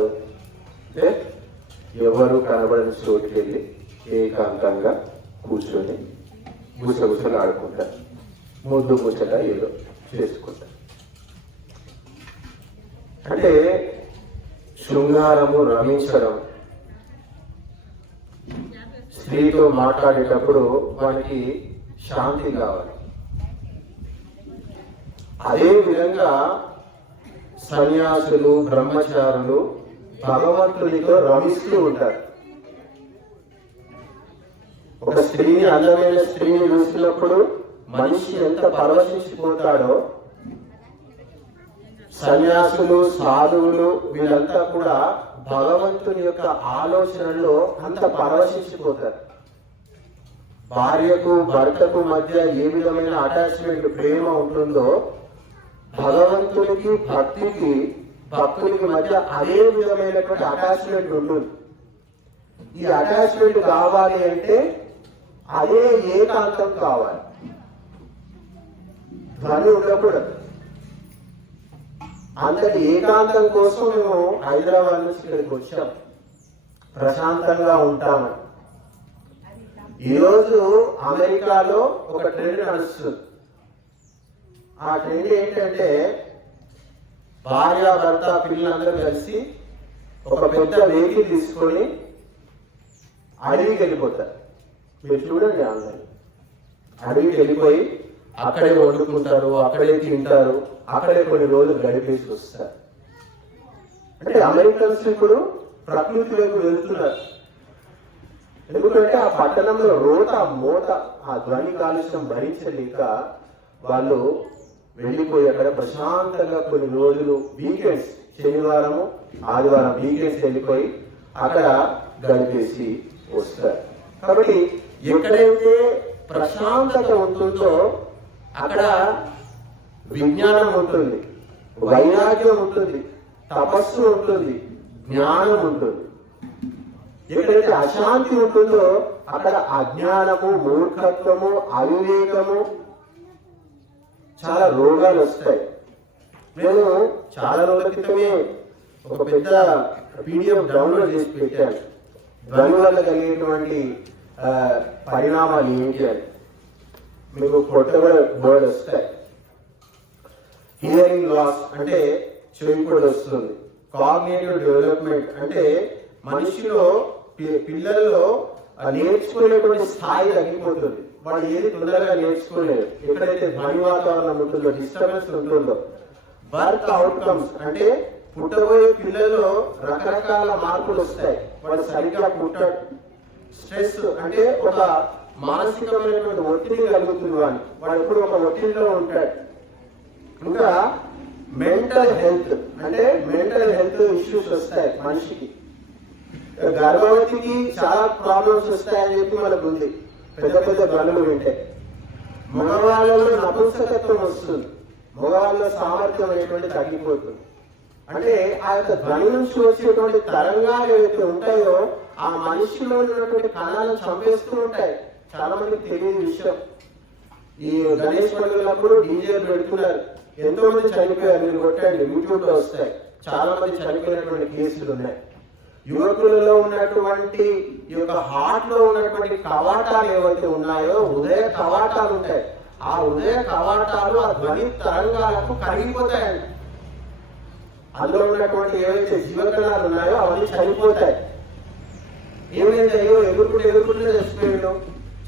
అంటే ఎవరు కనబడని చోటుకి వెళ్ళి ఏకాంతంగా కూర్చొని గుసగుసలు ఆడుకుంటారు. ముద్దు ముచ్చట ఏదో చేసుకుంటారు. అంటే శృంగారము రమించడం. స్త్రీతో మాట్లాడేటప్పుడు వానికి శాంతి కావాలి. అదే విధంగా సన్యాసులు బ్రహ్మచారులు భగవంతునితో రమిస్తూ ఉంటారు. ఒక స్త్రీని అందమైన స్త్రీని చూసినప్పుడు మనిషి ఎంత పరవశించిపోతాడో సన్యాసులు సాధువులు వీళ్ళంతా కూడా భగవంతుని యొక్క ఆలోచనలో అంత పరవశించిపోతారు. భార్యకు భర్తకు మధ్య ఏ విధమైన అటాచ్మెంట్ ప్రేమ ఉంటుందో భగవంతునికి భక్తికి భక్తునికి మధ్య అదే విధమైనటువంటి అటాచ్మెంట్ ఉంటుంది. ఈ అటాచ్మెంట్ కావాలి అంటే అదే ఏకాంతం కావాలి. ధ్వని ఉండకూడదు. అంతటి ఏకాంతం కోసం మేము హైదరాబాద్ నుంచి ఇక్కడికి వచ్చాం. ప్రశాంతంగా ఉంటామని ఈరోజు అమెరికాలో ఒక ట్రెండ్ నడుస్తుంది. ఆ ట్రెండ్ ఏంటంటే భార్య భర్త పిల్లలందరూ కలిసి ఒక పెద్ద వెహికల్ తీసుకొని అడవికి వెళ్ళిపోతారు. మీరు చూడండి ఆన్లైన్ అడవికి వెళ్ళిపోయి అక్కడే వండుకుంటారు అక్కడే తింటారు అక్కడే కొన్ని రోజులు గడిపేసి వస్తారు. అంటే అమెరికన్స్ ఇప్పుడు ప్రకృతి వైపు వెళ్తున్నారు. ఎందుకంటే ఆ పట్టణంలో రోత మోత ఆ ధ్వని కాలుష్యం భరించలేక వాళ్ళు వెళ్ళిపోయి అక్కడ ప్రశాంతంగా కొన్ని రోజులు వీకెండ్స్ శనివారము ఆదివారం వీకెండ్స్ వెళ్ళిపోయి అక్కడ గడిపేసి వస్తారు. కాబట్టి ఎక్కడైతే ప్రశాంతత ఉంటుందో అక్కడ విజ్ఞానం ఉంటుంది వైరాగ్యం ఉంటుంది తపస్సు ఉంటుంది జ్ఞానం ఉంటుంది. ఎక్కడైతే అశాంతి ఉంటుందో అక్కడ అజ్ఞానము మూర్ఖత్వము అవివేకము చాలా రోగాలు వస్తాయి. నేను చాలా రోజుల క్రితమే ఒక పెద్ద పీడిఎఫ్ డౌన్లోడ్ చేసి పెట్టాను. ధ్వని వల్ల కలిగేటువంటి పరిణామాలు ఏంటి అని. మీకు కొత్త వర్డ్ వస్తాయి. హియరింగ్ లాస్ అంటే చెవి కూడా వస్తుంది. కాగ్నేటివ్ డెవలప్మెంట్ అంటే మనిషిలో పిల్లల్లో నేర్చుకునేటువంటి స్థాయి తగ్గిపోతుంది. వాడు ఏది తొందరగా నేర్చుకోలేదు. ఎక్కడైతే ధ్వని వాతావరణం ఉంటుందో డిస్టర్బెన్స్ ఉంటుందో బర్త్ అవుట్కమ్స్ అంటే పుట్టబోయే పిల్లల్లో రకరకాల మార్పులు వస్తాయి. వాడు సరిగ్గా పుట్ట స్ట్రెస్ అంటే ఒక మానసికమైనటువంటి ఒత్తిడి కలుగుతుంది వాడు వాడు ఎప్పుడు ఒక ఒత్తిడిలో ఉంటాడు. ఇంకా మెంటల్ హెల్త్ అంటే మెంటల్ హెల్త్ ఇష్యూస్ వస్తాయి మనిషికి. గర్భవతికి చాలా ప్రాబ్లమ్స్ వస్తాయని చెప్పి మనకు ఉంది. పెద్ద పెద్ద ధ్వనులు వింటే. మగవాళ్ళలో నపుంసకత్వం వస్తుంది. మగవాళ్ళలో సామర్థ్యం అనేటువంటి తగ్గిపోతుంది. అంటే ఆ యొక్క ధ్వని నుంచి వచ్చేటువంటి తరంగాలు ఏవైతే ఉంటాయో ఆ మనిషిలో ఉన్నటువంటి కణాలను చంపేస్తూ ఉంటాయి. చాలా మందికి తెలియని విషయం. ఈ గణేష్ పండుగలప్పుడు డీజేలు పెడుతున్నారు. ఎంతో మంది చనిపోయారు మీరు కొట్టండి యూట్యూబ్లో వస్తాయి. చాలా మంది చనిపోయినటువంటి కేసులు ఉన్నాయి. యువకులలో ఉన్నటువంటి ఈ యొక్క హార్ట్లో ఉన్నటువంటి కవాటాలు ఏవైతే ఉన్నాయో ఉదయ కవాటాలు ఉంటాయి. ఆ ఉదయ కవాటాలు ఆ ధ్వని తరంగాలకు కరిగిపోతాయండి అందులో ఉన్నటువంటి ఏవైతే జీవకణాలు ఉన్నాయో అవన్నీ చనిపోతాయి. ఏమైంది అయ్యో ఎగురుకుంటూ ఎగురుకుంటూ చచ్చిపోయాడు.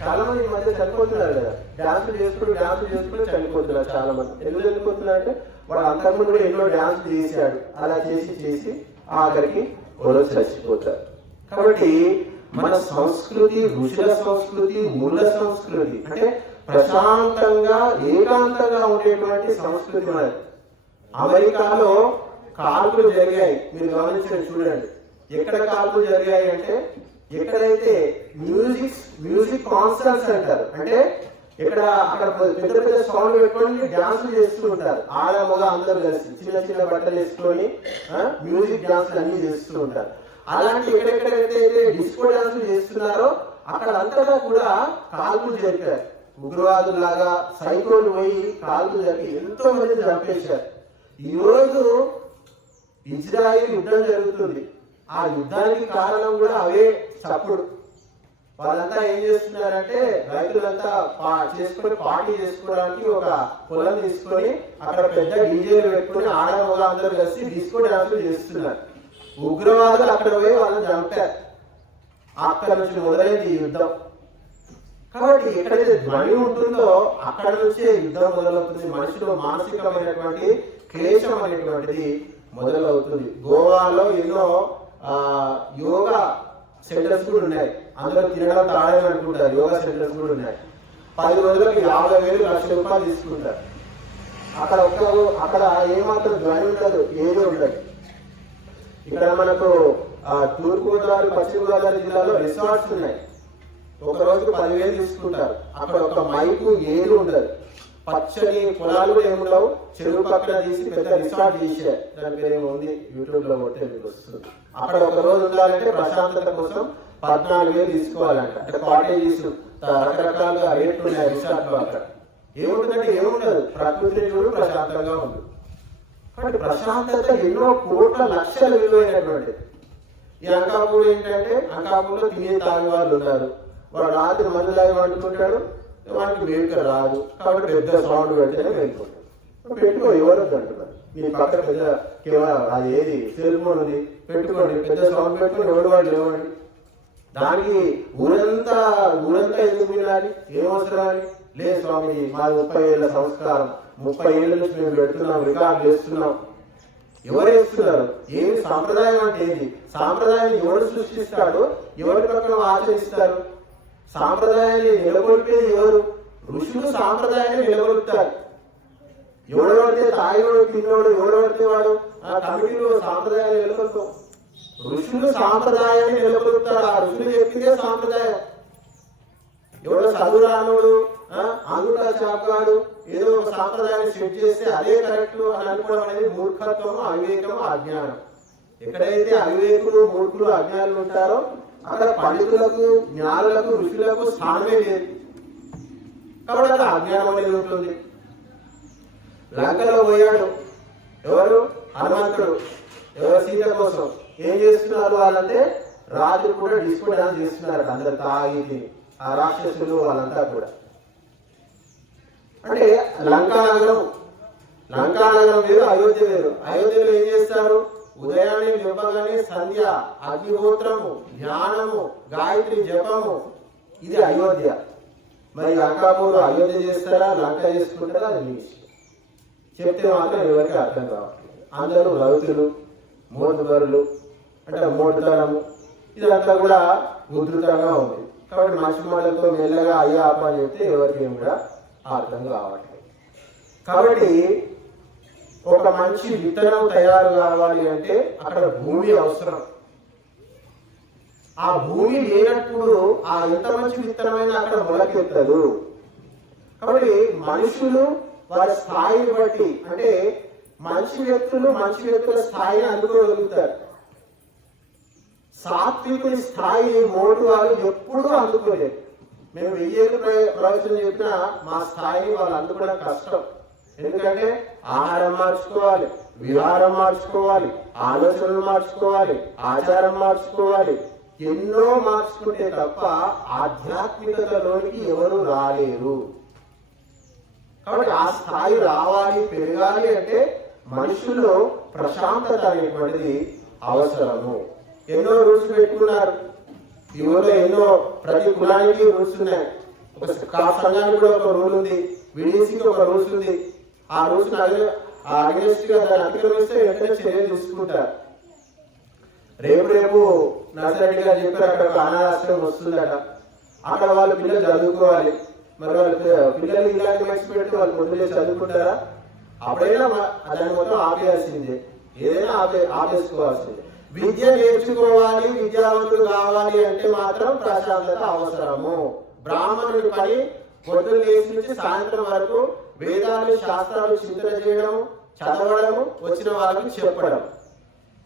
చాలా మంది ఈ మధ్య చనిపోతున్నారు కదా. డాన్సులు చేసుకుంటూ డాన్సులు చేసుకుంటూ చనిపోతున్నారు చాలా మంది ఎందుకు చనిపోతున్నారు అంటే వాడు అంతకుముందు కూడా ఎన్నో డాన్స్ చేశాడు. అలా చేసి చేసి ఆఖరికి ఒకరోజు చచ్చిపోతారు. కాబట్టి మన సంస్కృతి ఋషుల సంస్కృతి మూల సంస్కృతి అంటే ప్రశాంతంగా ఏకాంతంగా ఉండేటువంటి సంస్కృతి మనది. అమెరికాలో కాల్పులు జరిగాయి. మీరు గమనించండి చూడండి. ఎక్కడ కాల్పులు జరిగాయి అంటే ఎక్కడైతే మ్యూజిక్ మ్యూజిక్ కాన్సర్ట్స్ అంటారు అంటే ఇక్కడ అక్కడ పెద్ద పెద్ద సౌండ్ పెట్టుకొని డాన్సులు చేస్తూ ఉంటారు. ఆడ మగ అందరు కలిసి చిన్న చిన్న బట్టలు వేసుకొని మ్యూజిక్ డాన్సులు అన్ని చేస్తూ ఉంటారు. అలాంటి ఎక్కడెక్కడైతే డిస్కో డాన్సులు చేస్తున్నారో అక్కడ అంతటా కూడా కాల్పులు జరిపారు. ఉగ్రవాదులాగా సైకోలు పోయి కాల్పులు జరిపి ఎంతో మంది చంపేశారు. ఈ రోజు ఇజ్రాయిల్ యుద్ధం జరుగుతుంది. ఆ యుద్ధానికి కారణం కూడా అవే చప్పుడు. వాళ్ళంతా ఏం చేస్తున్నారంటే రైతులంతా పా- చేసుకొని పార్టీ చేసుకోవడానికి ఒక పొలం తీసుకొని అక్కడ పెద్ద డీజేలు పెట్టుకొని ఆడ అందరూ కలిసి డిస్కో డాన్సులు చేస్తున్నారు. ఉగ్రవాదులు అక్కడ పోయి వాళ్ళని చంపారు. అక్కడ నుంచి మొదలైంది ఈ యుద్ధం. కాబట్టి ఎక్కడైతే ధ్వని ఉంటుందో అక్కడ నుంచే యుద్ధం మొదలవుతుంది. మనిషిలో మానసికమైనటువంటి క్లేశం అనేటువంటిది మొదలవుతుంది. గోవాలో ఎన్నో ఆ, యోగా సెంటర్స్ కూడా ఉన్నాయి. అందులో తినడం తాడని అనుకుంటారు. యోగా సెంటర్స్ కూడా ఉన్నాయి. పది రోజులకు యాభై వేలు లక్ష రూపాయలు తీసుకుంటారు. అక్కడ ఒక్క అక్కడ ఏమాత్రం ధ్వని ఉండదు ఏదో ఉండదు. ఇక్కడ మనకు తూర్పు గోదావరి పశ్చిమ గోదావరి జిల్లాలో రిసార్ట్స్ ఉన్నాయి. ఒక రోజుకు పదివేలు తీసుకుంటారు. అక్కడ ఒక మైకు ఏది ఉండదు. పచ్చని పొలాలు కూడా ఏముండవు. చెరువు పక్కన తీసి పెద్ద రిసార్ట్ చేసే దాని పేరు ఉంది? యూట్యూబ్లో కొట్టే మీకు వస్తుంది. అక్కడ ఒక రోజు ఉండాలంటే ప్రశాంతత కోసం పద్నాలుగు వేలు తీసుకోవాలంట. అంటే కాటేజీస్ రకరకాలుగా రేట్లు ఉన్నాయి రిసార్ట్ అక్కడ ఏముంటుందంటే ఏముండదు. ప్రకృతిని చూడు ప్రశాంతంగా ఉంది కాబట్టి ప్రశాంతత ఎన్నో కోట్ల లక్షల విలువైనటువంటిది ఈ అంకాపూర్ ఏంటంటే అంకాపూర్లో తినే తాగే వాళ్ళు ఉన్నారు. వాడు రాత్రి మందు తాగి వండుకుంటాడు. వాడికి వేడుక రాదు కాబట్టి పెద్ద సౌండ్ పెడితేనే వెళ్ళిపోతాడు పెట్టుకో ఎవరు అంటున్నారు. మీ పక్కన పెద్ద కేవలం అది ఏది? సెల్ ఫోన్ ఉంది. పెట్టుకోండి పెద్ద సౌండ్ పెట్టుకొని ఎవరు వాళ్ళు లేవండి? దానికి ఊరంతా ఊరంతా ఎందుకు వినాలి ఏమవసరాలి లేదు స్వామి మాది ముప్పై ఏళ్ళ సంస్కారం. ముప్పై ఏళ్ళ నుంచి మేము పెడుతున్నాం రికార్డు చేస్తున్నాం. ఎవరు వేస్తున్నారు ఏమి సాంప్రదాయం అంటే ఏది? సాంప్రదాయాన్ని ఎవరు సృష్టిస్తాడు ఎవరి పక్కన ఆచరిస్తారు? సాంప్రదాయాన్ని నిలబొట్టేది ఎవరు? ఋషులు సాంప్రదాయాన్ని నిలబొడతారు ఎవడు పడితే తాగినోడు తిన్నోడు ఎవడు పడితే వాడు ఆ కమిటీలో సాంప్రదాయాన్ని నిలబడతాం ఋషులు సాంప్రదాయాన్ని నిలబొడతారు. ఆ ఋషులు చెప్పిందే సాంప్రదాయం. ఎవడో చదువురానోడు అంగుట చాపగాడు ఏదో ఒక సాంప్రదాయాన్ని సెట్ చేస్తే అదే కరెక్ట్ అని అనుకోవడం అనేది మూర్ఖత్వము అవివేకము అజ్ఞానం ఎక్కడైతే అవివేకులు మూర్ఖులు అజ్ఞానులు ఉంటారో అక్కడ పండితులకు జ్ఞానులకు ఋషులకు స్థానమే లేదు. కాబట్టి అక్కడ అజ్ఞానం అనేది ఉంటుంది లంకలో పోయాడు. ఎవరు? హనుమంతుడు. ఎవరు సీత కోసం? ఏం చేస్తున్నారు వాళ్ళంటే రాత్రి కూడా డిస్కో డాన్స్ చేస్తున్నారు అందరు తాగి ఆ రాక్షసులు వాళ్ళంతా కూడా. అంటే లంకా నగరం. లంకా నగరం వేరు అయోధ్య వేరు. అయోధ్యలో ఏం చేస్తారు? ఉదయాన్నే లేవగానే సంధ్య అగ్నిహోత్రము ధ్యానము గాయత్రి జపము. ఇది అయోధ్య. మరి లంకాపూర్ అయోధ్య చేస్తారా లంక చేసుకుంటారా అది చెప్తే మాత్రం ఎవరికి అర్థం కావట్లేదు అందరూ రౌతులు మోతుబరులు అంటే మోటుతనము ఇదంతా కూడా ఉధృతంగా ఉంది. కాబట్టి మంచి మాటలతో మెల్లగా అయ్యా అప్ప అని చెప్తే ఎవరికి కూడా అర్థం కావట్లేదు. కాబట్టి ఒక మంచి విత్తనం తయారు కావాలి అంటే అక్కడ భూమి అవసరం. ఆ భూమి లేనప్పుడు ఆ ఎంత మంచి విత్తనమైనా అక్కడ మొలకెత్తదు. కాబట్టి మనుషులు వారి స్థాయిని బట్టి అంటే మంచి వ్యక్తులు మంచి వ్యక్తుల స్థాయిని అందుకోగలుగుతారు. సాత్వికుని స్థాయి మోటు వాళ్ళు ఎప్పుడూ అందుకోలేరు. మేము వెయ్యేళ్ళు ప్ర- ప్రవచనం చెప్పినా మా స్థాయిని వాళ్ళు అందుకోవడం కష్టం. ఎందుకంటే ఆహారం మార్చుకోవాలి విహారం మార్చుకోవాలి ఆలోచనలు మార్చుకోవాలి ఆచారం మార్చుకోవాలి. ఎన్నో మార్చుకుంటే తప్ప ఆధ్యాత్మికతలోనికి ఎవరు రాలేరు. కాబట్టి ఆ స్థాయి రావాలి పెరగాలి అంటే మనుషుల్లో ప్రశాంతత అనేటువంటిది అవసరము. ఎన్నో రూల్స్ పెట్టుకున్నారు. ఈ ఊర్లో ఎన్నో ప్రతి కులానికి రూల్స్ ఉన్నాయి. ఒక సంఘానికి కూడా ఒక రూల్ ఉంది. విడిసికి ఒక రూల్స్ ఉంది. ఆ రోజు అగేన్స్ట్గా దాన్ని అతిక్రమిస్తే వెంటనే చర్యలు తీసుకుంటారు. రేపు రేపు నర్సరెడ్డి గారు చెప్పారు అక్కడ ఒక అనాథాశ్రమం వస్తుందట. అక్కడ వాళ్ళు పిల్లలు చదువుకోవాలి. మరి వాళ్ళ పిల్లలు ఇలాంటి వయసు పెట్టి వాళ్ళు పొద్దున్నే చదువుకుంటారా? అప్పుడైనా దాన్ని మొత్తం ఆపేయాల్సిందే. ఏదైనా ఆపే ఆపేసుకోవాల్సిందే. విద్య నేర్చుకోవాలి విద్యావంతులు కావాలి అంటే మాత్రం ప్రశాంతత అవసరము. బ్రాహ్మణుడి పని పొద్దున్న నుంచి సాయంత్రం వరకు వేదాలు శాస్త్రాలు చింతన చేయడం చదవడము వచ్చిన వాళ్ళకి చెప్పడం.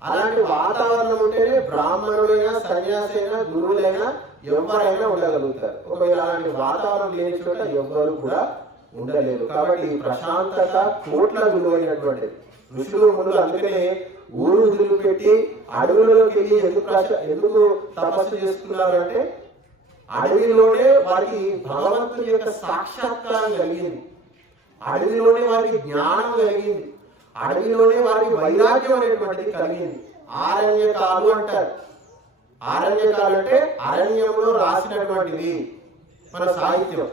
అలాంటి వాతావరణం ఉంటేనే బ్రాహ్మణుడైనా సన్యాసి అయినా గురువులైనా ఎవరైనా ఉండగలుగుతారు. ఒకవేళ అలాంటి వాతావరణం లేని చోట ఎవరు కూడా ఉండలేరు. కాబట్టి ప్రశాంతత కోట్ల విలువైనటువంటిది ఋషులు మునులు అందుకనే ఊరు వదిలిపెట్టి అడవులలోకి వెళ్ళి ఎందుకు ఎందుకు తపస్సు చేస్తున్నారు అంటే అడవిలోనే వారికి భగవంతుని యొక్క సాక్షాత్కారం కలిగింది. అడవిలోనే వారికి జ్ఞానం కలిగింది. అడవిలోనే వారికి వైరాగ్యం అనేటువంటిది కలిగింది. ఆరణ్యకాలు అంటారు. ఆరణ్యకాలు అంటే అరణ్యంలో రాసినటువంటిది మన సాహిత్యం.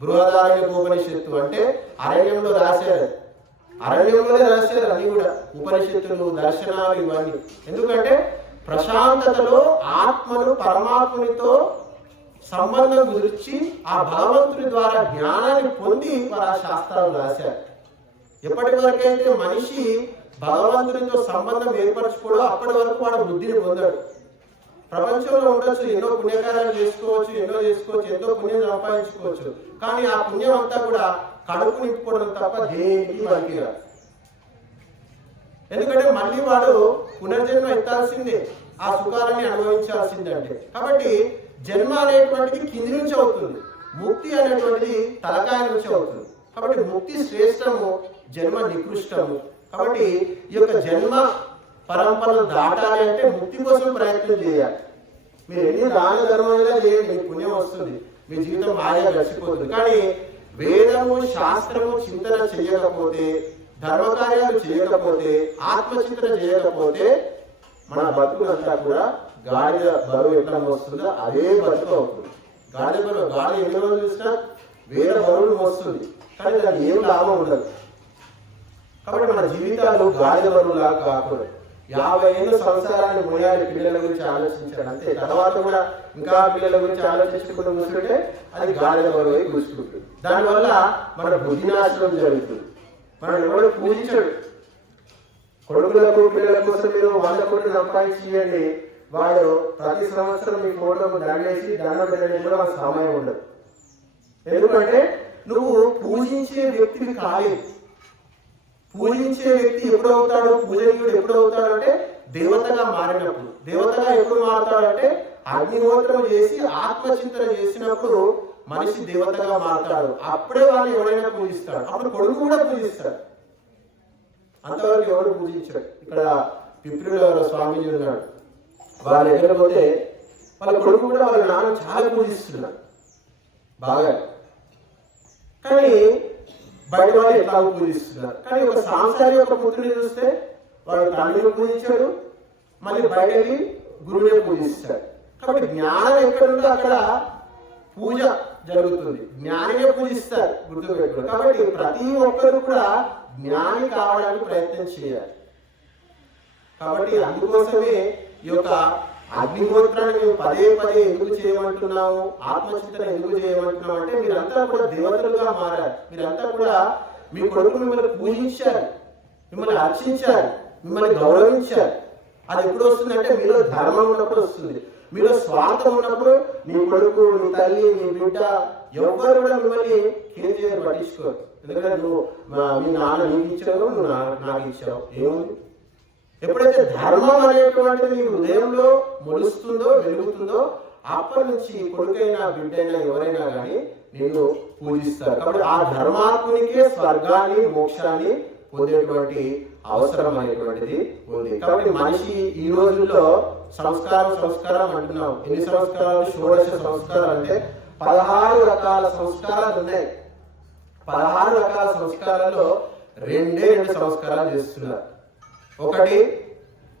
బృహదారణ్య ఉపనిషత్తు అంటే అరణ్యంలో రాశారు అరణ్యంలోనే రాశారు అది కూడా. ఉపనిషత్తులు దర్శనాలు ఇవన్నీ. ఎందుకంటే ప్రశాంతతలో ఆత్మను పరమాత్మునితో సంబంధం గురించి ఆ భగవంతుడి ద్వారా జ్ఞానాన్ని పొంది వారు ఆ శాస్త్రాలు రాశారు. ఎప్పటి వరకైతే మనిషి భగవంతుడితో సంబంధం ఏర్పరచుకోడో అప్పటి వరకు వాడు బుద్ధిని పొందాడు. ప్రపంచంలో ఉండొచ్చు ఎన్నో పుణ్యకార్యాలు చేసుకోవచ్చు ఎన్నో చేసుకోవచ్చు ఎంతో పుణ్యం సంపాదించుకోవచ్చు. కానీ ఆ పుణ్యం అంతా కూడా కడుపు నింపుకోవడం తప్ప దేనికి పనికిరాదు. ఎందుకంటే మళ్ళీ వాడు పునర్జన్మ ఎత్తాల్సిందే ఆ సుఖాలని అనుభవించాల్సిందే కాబట్టి జన్మ అనేటువంటిది కింది నుంచి అవుతుంది. ముక్తి అనేటువంటిది తలకాయ నుంచి అవుతుంది. కాబట్టి ముక్తి శ్రేష్టము జన్మ నికృష్టము. కాబట్టి ఈ యొక్క జన్మ పరంపరలు దాటాలి అంటే ముక్తి కోసం ప్రయత్నం చేయాలి. మీరు ఎన్ని దాన ధర్మంగా చేయండి మీకు పుణ్యం వస్తుంది. మీ జీవితం హాయిగా గడిచిపోతుంది. కానీ వేదము శాస్త్రము చింతన చేయకపోతే ధర్మకార్యాలు చేయకపోతే ఆత్మచింతన చేయకపోతే మన బతుకులంతా కూడా గాడిద బరువు ఎట్లా మోస్తుందో అదే బరువు అవుతుంది. గాడిద బరువు గాడి ఎన్ని రోజులు చూసినా వేరే బరువులు మోస్తుంది. కానీ దానికి ఏం లాభం ఉండదు. కాబట్టి మన జీవితాలు గాడిద బరువులా కాకూడదు. యాభై ఏళ్ళ సంసారాన్ని మోయాలి పిల్లల గురించి ఆలోచించాడు అంతే. తర్వాత కూడా ఇంకా పిల్లల గురించి ఆలోచించకుండా కూర్చుంటే అది గాడిద బరువు అయి కూర్చుంటుంది. దానివల్ల మన బుద్ధినాశనం జరుగుతుంది. మనం ఎవరు పూజించడు? కొడుకులకు పిల్లల కోసం మీరు వంద కోట్లు సంపాదించి వాడు ప్రతి సంవత్సరం మీ ఫోటోకు దండేసి దండం పెట్టడానికి కూడా మనకు సమయం ఉండదు. ఎందుకంటే నువ్వు పూజించే వ్యక్తిని కాలేదు పూజించే వ్యక్తి ఎప్పుడు అవుతాడు? పూజనీయుడు ఎప్పుడు అవుతాడు అంటే దేవతగా మారినప్పుడు. దేవతగా ఎప్పుడు మారుతాడంటే అగ్నిహోత్రం చేసి ఆత్మచింతన చేసినప్పుడు మనిషి దేవతగా మారుతాడు. అప్పుడే వాళ్ళు ఎవరైనా పూజిస్తాడు. అప్పుడు కొడుకు కూడా పూజిస్తాడు. అంతవరకు ఎవరు పూజించాడు ఇక్కడ పిప్రిలో స్వామీజీ ఉన్నాడు వాళ్ళ దగ్గర పోతే వాళ్ళ కొడుకు కూడా వాళ్ళ నాన్న చాలా పూజిస్తున్నాడు బాగా. కానీ బయట వాళ్ళు ఎట్లా పూజిస్తున్నారు? కానీ ఒక సాంసారి ఒక పుత్రుడిని చూస్తే వాడు తండ్రిని పూజించాడు మళ్ళీ బయటకి గురువునే పూజిస్తాడు. కాబట్టి జ్ఞానం ఎక్కడుందో అక్కడ పూజ జరుగుతుంది. జ్ఞానినే పూజిస్తారు గుర్తుపెట్టుకో కాబట్టి ప్రతి ఒక్కరు కూడా జ్ఞాని కావడానికి ప్రయత్నం చేయాలి. కాబట్టి అందుకోసమే ఈ యొక్క అగ్నిహోత్రాన్ని మేము పదే పదే ఎందుకు చేయమంటున్నాము ఆత్మచింతన ఎందుకు చేయమంటున్నావు? అంటే మీరంతా కూడా దేవతలుగా మారారు మీరంతా కూడా మీ కొడుకు మిమ్మల్ని పూజించారు మిమ్మల్ని అర్చించారు మిమ్మల్ని గౌరవించారు అది ఎప్పుడు వస్తుందంటే మీలో ధర్మం ఉన్నప్పుడు వస్తుంది. మీలో స్వార్థం ఉన్నప్పుడు నీ కొడుకు నీ తల్లి నీ బిడ్డ ఎవరు కూడా మిమ్మల్ని కేజీఆర్ పట్టించుకోరు. ఎందుకంటే నువ్వు మీ నాన్న నీకు ఇచ్చావు నువ్వు నా- నాకు ఇచ్చావు. ఏముంది? ఎప్పుడైతే ధర్మం అనేటువంటిది నీ హృదయంలో మొలుస్తుందో వెలుగుతుందో అప్పటి నుంచి కొడుకైనా బిడ్డైనా ఎవరైనా కానీ నిన్ను పూజిస్తారు. కాబట్టి ఆ ధర్మాత్మునికే స్వర్గాన్ని మోక్షాన్ని పొందేటువంటి అవసరం అనేటువంటిది ఉంది. కాబట్టి మనిషి ఈ రోజుల్లో సంస్కారం సంస్కారం అంటున్నాం. ఎన్ని సంస్కారాలు? షోడశ సంస్కారాలు అంటే పదహారు రకాల సంస్కారాలు ఉన్నాయి. పదహారు రకాల సంస్కారాల్లో రెండే రెండు సంస్కారాలు చేస్తున్నారు. ఒకటి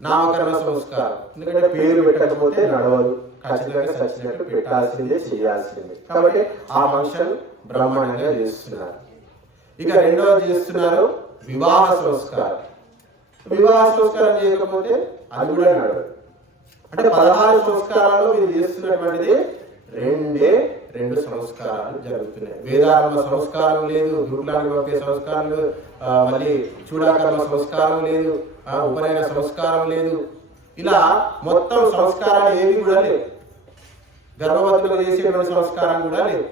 నామకరణ సంస్కారం. ఎందుకంటే పేరు పెట్టకపోతే నడవదు. ఖచ్చితంగా సచ్చినట్టు పెట్టాల్సిందే చేయాల్సిందే. కాబట్టి ఆ ఫంక్షన్ బ్రహ్మాండంగా చేస్తున్నారు. ఇక రెండవది చేస్తున్నారు వివాహ సంస్కారం. వివాహ సంస్కారం చేయకపోతే అది కూడా నడవదు. అంటే పదహారు సంస్కారాలు మీరు చేస్తున్నటువంటిది రెండే రెండు సంస్కారాలు జరుగుతున్నాయి. వేదారంభ సంస్కారం లేదు గురుకులానికి పంపే సంస్కారాలు లేదు మళ్ళీ చూడాకర్మ సంస్కారం లేదు ఉపనయన సంస్కారం లేదు. ఇలా మొత్తం సంస్కారాలు ఏవి కూడా లేవు. గర్భవతులు చేసేటువంటి సంస్కారం కూడా లేదు.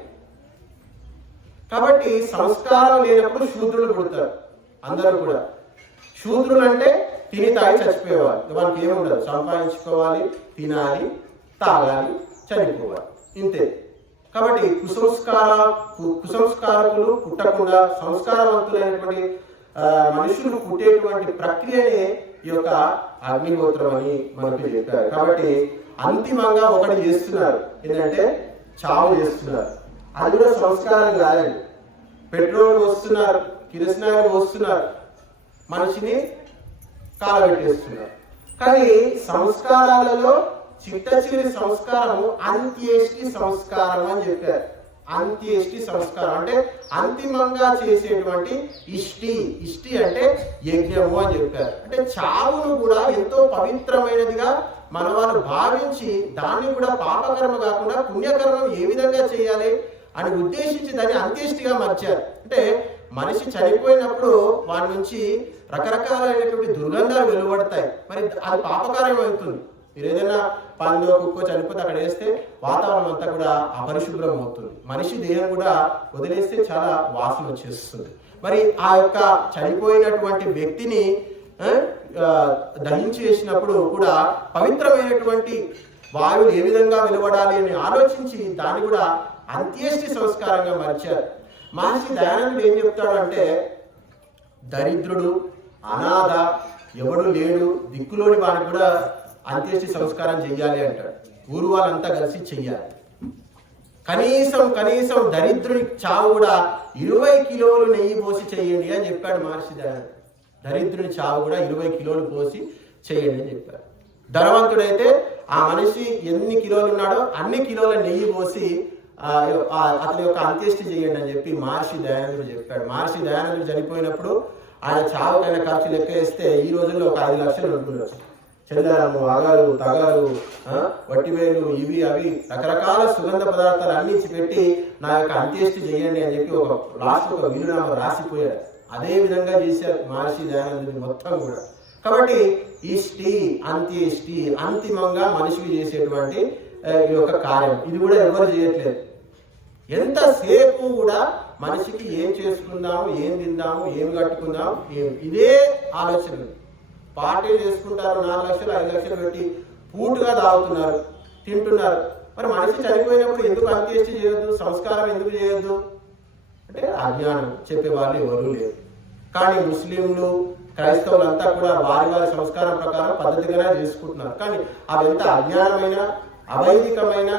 కాబట్టి సంస్కారం లేనప్పుడు శూద్రులు పుడతారు. అందరూ కూడా. శూద్రులు అంటే తిని తాగి చచ్చిపోయేవాళ్ళు. వాళ్ళకి ఏముండదు. సంపాదించుకోవాలి తినాలి తాగాలి చనిపోవాలి. ఇంతే. కాబట్టి కుసంస్కార కు- కుసంస్కారకులు పుట్టకుండా సంస్కారవంతులైనటువంటి మనుషులు పుట్టేటువంటి ప్రక్రియనే ఈ యొక్క అగ్నిహోత్రం అని మనకు చెప్పారు. కాబట్టి అంతిమంగా ఒకటి చేస్తున్నారు. ఏంటంటే చావు చేస్తున్నారు. అది కూడా సంస్కారం కాదండి. పెట్రోల్ వస్తున్నారు కిరసనాయిల్ వస్తున్నారు మనిషిని కాలబెట్టేస్తున్నారు. కానీ సంస్కారాలలో చిట్ట చివరి సంస్కారము అంత్యేష్టి సంస్కారం అని చెప్పారు. అంత్యేష్టి సంస్కారం అంటే అంతిమంగా చేసేటువంటి ఇష్టి. ఇష్టి అంటే యజ్ఞము అని చెప్పారు. అంటే చావును కూడా ఎంతో పవిత్రమైనదిగా మన వాళ్ళు భావించి దాన్ని కూడా పాపకర్మ కాకుండా పుణ్యకర్మం ఏ విధంగా చేయాలి అని ఉద్దేశించి దాన్ని అంత్యేష్టిగా మార్చారు. అంటే మనిషి చనిపోయినప్పుడు వాడి నుంచి రకరకాలైనటువంటి దుర్గంధాలు వెలువడతాయి. మరి అది పాపకార్యం అవుతుంది. మీరు ఏదైనా పందో కుక్కో చనిపోతే అక్కడ వేస్తే వాతావరణం అంతా కూడా అపరిశుభ్రం అవుతుంది. మనిషి దేహం కూడా వదిలేస్తే చాలా వాసన వచ్చేస్తుంది. మరి ఆ యొక్క చనిపోయినటువంటి వ్యక్తిని దహించేసినప్పుడు దహించి వేసినప్పుడు కూడా పవిత్రమైనటువంటి వాయువులు ఏ విధంగా వెలువడాలి అని ఆలోచించి దాన్ని కూడా అంత్యేష్టి సంస్కారంగా మార్చారు. మహర్షి దయానందుడు ఏం చెప్తాడంటే దరిద్రుడు అనాథ ఎవడు లేడు దిక్కులోని వాడికి కూడా అంత్యేష్టి సంస్కారం చెయ్యాలి అంటాడు ఊరు వాళ్ళంతా కలిసి చెయ్యాలి. కనీసం కనీసం దరిద్రుని చావు కూడా ఇరవై కిలోలు నెయ్యి పోసి చేయండి అని చెప్పాడు మహర్షి దరిద్రుని చావు కూడా ఇరవై కిలోలు పోసి చేయండి అని చెప్పాడు ధనవంతుడైతే ఆ మనిషి ఎన్ని కిలోలు ఉన్నాడో అన్ని కిలోల నెయ్యి పోసి ఆ, అతని యొక్క అంత్యేష్టి చేయండి అని చెప్పి మహర్షి దయానందుడు చెప్పాడు. మహర్షి దయానందుడు చనిపోయినప్పుడు ఆయన చావుకైన ఖర్చు లెక్క వేస్తే ఈ రోజుల్లో ఒక ఐదు లక్షలు ఉంటుండొచ్చు చందనము అగరు తగరు వట్టివేలు ఇవి అవి రకరకాల సుగంధ పదార్థాలు అన్నించి పెట్టి నా యొక్క అంత్యేష్టి చేయండి అని చెప్పి ఒక లాస్ట్ ఒక వీలునామా రాసిపోయారు. అదే విధంగా చేశారు మహర్షి దయానందుని మొత్తం కూడా. కాబట్టి ఇష్టి అంత్యేష్టి అంతిమంగా మనిషికి చేసేటువంటి ఈ యొక్క కార్యం. ఇది కూడా ఎవరు చేయట్లేదు. ఎంతసేపు కూడా మనిషికి ఏం చేసుకుందాము ఏం తిందాము ఏం కట్టుకుందాం ఏం. ఇదే ఆలోచన పార్టీ చేసుకుంటారు నాలుగు లక్షలు ఐదు లక్షలు పెట్టి పూటుగా తాగుతున్నారు తింటున్నారు. మరి మనిషి చనిపోయినప్పుడు ఎందుకు అంత్యేష్టి చేయొద్దు? సంస్కారం ఎందుకు చేయొద్దు? అంటే అజ్ఞానం చెప్పే వాళ్ళు ఎవరు లేరు. కానీ ముస్లింలు క్రైస్తవులంతా కూడా వారి వారి సంస్కారం ప్రకారం పద్ధతిగానే చేసుకుంటున్నారు. కానీ అవంత అజ్ఞానమైన అవైదికమైన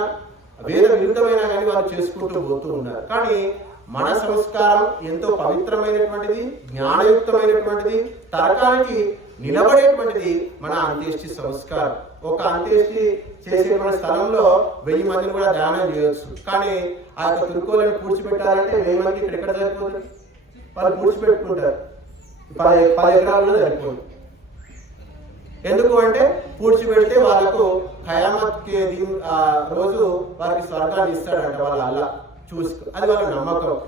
వేద విరుద్ధమైన కానీ వారు చేసుకుంటూ పోతూ ఉన్నారు. కానీ మన సంస్కారం ఎంతో పవిత్రమైనటువంటిది జ్ఞానయుక్తమైనటువంటిది తరకానికి నిలబడేటువంటిది మన అంత్యేష్టి సంస్కారం. ఒక అంత్యేష్టి చేసేటువంటి స్థలంలో వెయ్యి మందిని కూడా దానం చేయొచ్చు. కానీ ఆ యొక్క తురుకోలను పూడ్చిపెట్టాలంటే వెయ్యి మంది ఇక్కడ ఎక్కడ సరిపోతుంది? వాళ్ళు పూడ్చిపెట్టుకుంటారు. పది పది ఎకరాల్లో సరిపోతుంది ఎందుకు అంటే పూడ్చిపెడితే వాళ్ళకు ఖయామత్ ఆ రోజు వారికి స్వర్గాన్ని ఇస్తాడంట వాళ్ళ అల్లా. చూసుకో. అది వాళ్ళ నమ్మకం.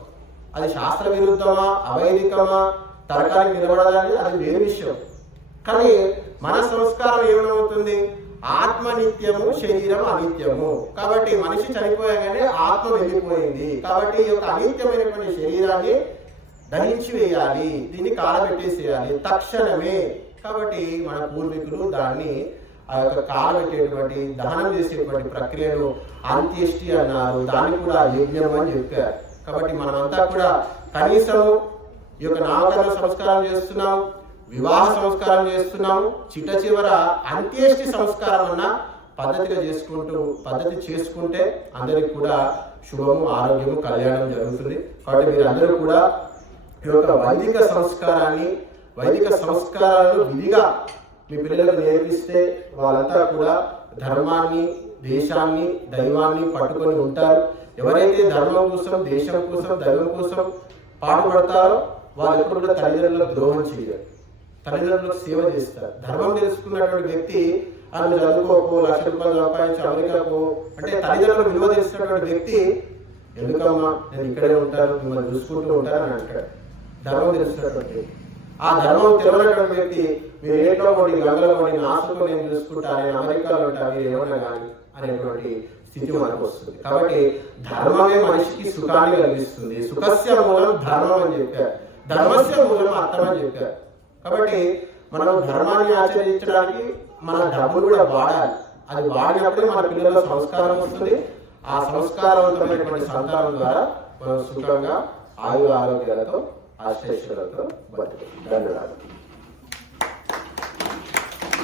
అది శాస్త్ర విరుద్ధమా అవైదికమా? తరకానికి నిలబడాలనేది అది వేరు విషయం. కానీ మన సంస్కారం ఏమవుతుంది ఆత్మ నిత్యము శరీరం అనిత్యము. కాబట్టి మనిషి చనిపోయాగానే ఆత్మ వెళ్ళిపోయింది. కాబట్టి ఈ యొక్క అనిత్యమైనటువంటి శరీరాన్ని దహించి వేయాలి. దీన్ని కాలబెట్టేసేయాలి. తక్షణమే. కాబట్టి మన పూర్వీకులు దాన్ని ఆ యొక్క కాలబెట్టేటువంటి దహనం చేసేటువంటి ప్రక్రియను అంత్యేష్టి అన్నారు. దాన్ని కూడా యజ్ఞం అని చెప్పారు. కాబట్టి మనమంతా కూడా కనీసం ఈ యొక్క నామకరణ సంస్కారం చేస్తున్నాం. వివాహ సంస్కారం చేస్తున్నాము చిట్ట చివర అంత్యేష్టి సంస్కారం అన్న పద్ధతిగా చేసుకుంటూ పద్ధతి చేసుకుంటే అందరికి కూడా శుభము ఆరోగ్యము కళ్యాణం జరుగుతుంది. కాబట్టి మీరు అందరూ కూడా ఈ యొక్క వైదిక సంస్కారాన్ని వైదిక సంస్కారాలను విధిగా మీ పిల్లలకు నేర్పిస్తే వాళ్ళంతా కూడా ధర్మాన్ని దేశాన్ని దైవాన్ని పట్టుకొని ఉంటారు. ఎవరైతే ధర్మం కోసం దేశం కోసం దైవం కోసం పాటుపడతారో వాళ్ళు ఎప్పుడు కూడా తల్లిదండ్రులకు ద్రోహం చేయరు. తల్లిదండ్రులకు సేవ చేస్తారు. ధర్మం తెలుసుకున్నటువంటి వ్యక్తి అది చదువుకోకు లక్ష రూపాయలు సంపాదించి అమెరికాకు అంటే తల్లిదండ్రులకు విలువ తెలుసుకున్నటువంటి వ్యక్తి ఎందుకమ్మా నేను ఇక్కడే ఉంటాను మిమ్మల్ని చూసుకుంటూ ఉంటాను అని అంటాడు. ధర్మం తెలుసుకున్నటువంటి ఆ ధర్మం తెలియనటువంటి వ్యక్తి మీరు ఏట్లో కొన్ని గంగలో కొన్ని నాసుకు నేను చూసుకుంటా నేను అమెరికాలో ఉంటా మీరు ఏమన్నా కానీ అనేటువంటి స్థితి మనకు వస్తుంది. కాబట్టి ధర్మమే మనిషికి సుఖాన్ని కలిగిస్తుంది. సుఖస్య మూలం ధర్మం అని చెప్పారు. ధర్మస్య మూలం అర్థం అని చెప్పారు. కాబట్టి మనం ధర్మాన్ని ఆచరించడానికి మన డబ్బులు కూడా వాడాలి. అది వాడినప్పుడే మన పిల్లల సంస్కారం వస్తుంది. ఆ సంస్కారవంతమైనటువంటి సంతానం ద్వారా మనం సుఖంగా ఆయు ఆరోగ్యాలతో ఆశ్చర్యాలతో బతుకు ధన్యవాదాలు.